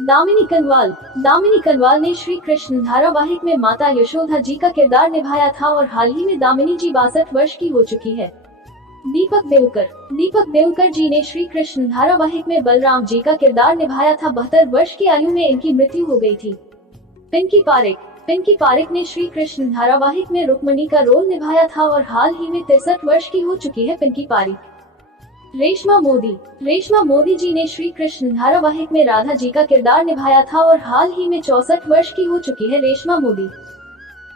दामिनी कनवाल ने श्री कृष्ण धारावाहिक में माता यशोदा जी का किरदार निभाया था और हाल ही में दामिनी जी 62 वर्ष की हो चुकी है। दीपक देवकर जी ने श्री कृष्ण धारावाहिक में बलराम जी का किरदार निभाया था। 72 वर्ष की आयु में इनकी मृत्यु हो गई थी। पिंकी पारेख ने श्री कृष्ण धारावाहिक में रुक्मणी का रोल निभाया था और हाल ही में 63 वर्ष की हो चुकी है पिंकी पारेख। रेशमा मोदी जी ने श्री कृष्ण धारावाहिक में राधा जी का किरदार निभाया था और हाल ही में 64 वर्ष की हो चुकी है रेशमा मोदी।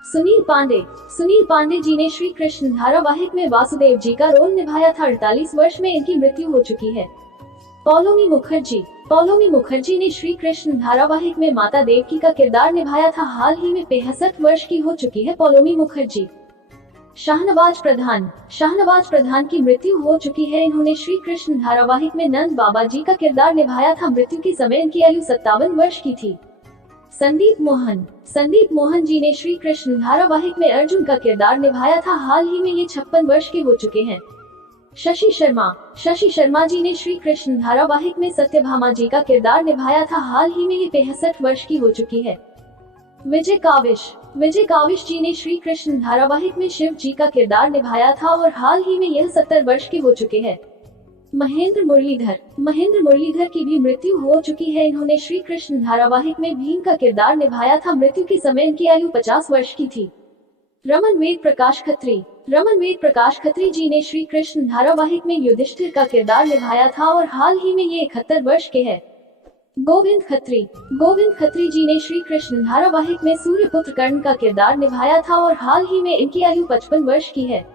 सुनील पांडे जी ने श्री कृष्ण धारावाहिक में वासुदेव जी का रोल निभाया था। 48 वर्ष में इनकी मृत्यु हो चुकी है। पौलोमी मुखर्जी ने श्री कृष्ण धारावाहिक में माता देवकी का किरदार निभाया था। हाल ही में 65 वर्ष की हो चुकी है पौलोमी मुखर्जी। शाहनवाज प्रधान की मृत्यु हो चुकी है। इन्होंने श्री कृष्ण धारावाहिक में नंद बाबा जी का किरदार निभाया था। मृत्यु के समय इनकी आयु 57 वर्ष की थी। संदीप मोहन जी ने श्री कृष्ण धारावाहिक में अर्जुन का किरदार निभाया था। हाल ही में ये 56 वर्ष के हो चुके हैं। शशि शर्मा जी ने श्री कृष्ण धारावाहिक में सत्यभामा जी का किरदार निभाया था। हाल ही में ये 65 वर्ष की हो चुकी है। विजय काविश जी ने श्री कृष्ण धारावाहिक में शिव जी का किरदार निभाया था और हाल ही में यह 70 वर्ष के हो चुके हैं। महेंद्र मुरलीधर की भी मृत्यु हो चुकी है। इन्होंने श्री कृष्ण धारावाहिक में भीम का किरदार निभाया था। मृत्यु के समय इनकी आयु 50 वर्ष की थी। रमनवेद प्रकाश खत्री जी ने श्री कृष्ण धारावाहिक में युधिष्ठिर का किरदार निभाया था और हाल ही में ये 71 वर्ष के हैं। गोविंद खत्री जी ने श्री कृष्ण धारावाहिक में सूर्यपुत्र कर्ण का किरदार निभाया था और हाल ही में इनकी आयु 55 वर्ष की है।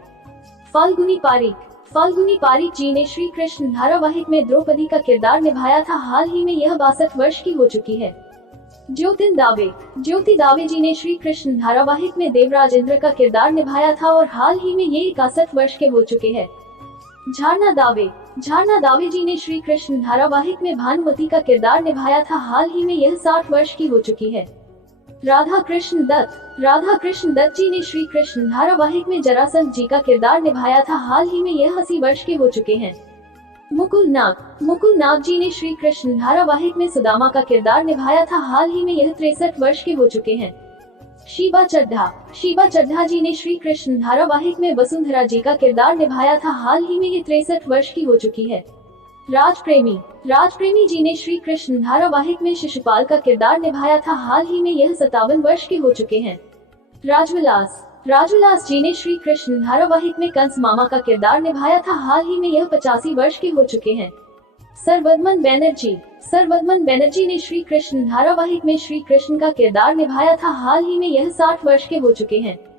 फाल्गुनी पारीक जी ने श्री कृष्ण धारावाहिक में द्रौपदी का किरदार निभाया था। हाल ही में यह 62 वर्ष की हो चुकी है। ज्योति दावे जी ने श्री कृष्ण धारावाहिक में देवराज इंद्र का किरदार निभाया था और हाल ही में ये 61 वर्ष के हो चुके हैं। झारना दावे जी ने श्री कृष्ण धारावाहिक में भानुमति का किरदार निभाया था। हाल ही में यह 60 वर्ष की हो चुकी है। राधा कृष्ण दत्त जी ने श्री कृष्ण धारावाहिक में जरासंध जी का किरदार निभाया था। हाल ही में यह 80 वर्ष के हो चुके हैं। मुकुल नाग जी ने श्री कृष्ण धारावाहिक में सुदामा का किरदार निभाया था। हाल ही में यह 63 वर्ष के हो चुके हैं। शीबा चड्ढा जी ने श्री कृष्ण धारावाहिक में वसुंधरा जी का किरदार निभाया था। हाल ही में ये 63 वर्ष की हो चुकी है। राज प्रेमी जी ने श्री कृष्ण धारावाहिक में शिशुपाल का किरदार निभाया था। हाल ही में यह 57 वर्ष के हो चुके हैं। राजविलास जी ने श्री कृष्ण धारावाहिक में कंस मामा का किरदार निभाया था। हाल ही में यह 85 वर्ष के हो चुके हैं। सरवदमन बैनर्जी ने श्री कृष्ण धारावाहिक में श्री कृष्ण का किरदार निभाया था। हाल ही में यह 60 वर्ष के हो चुके हैं।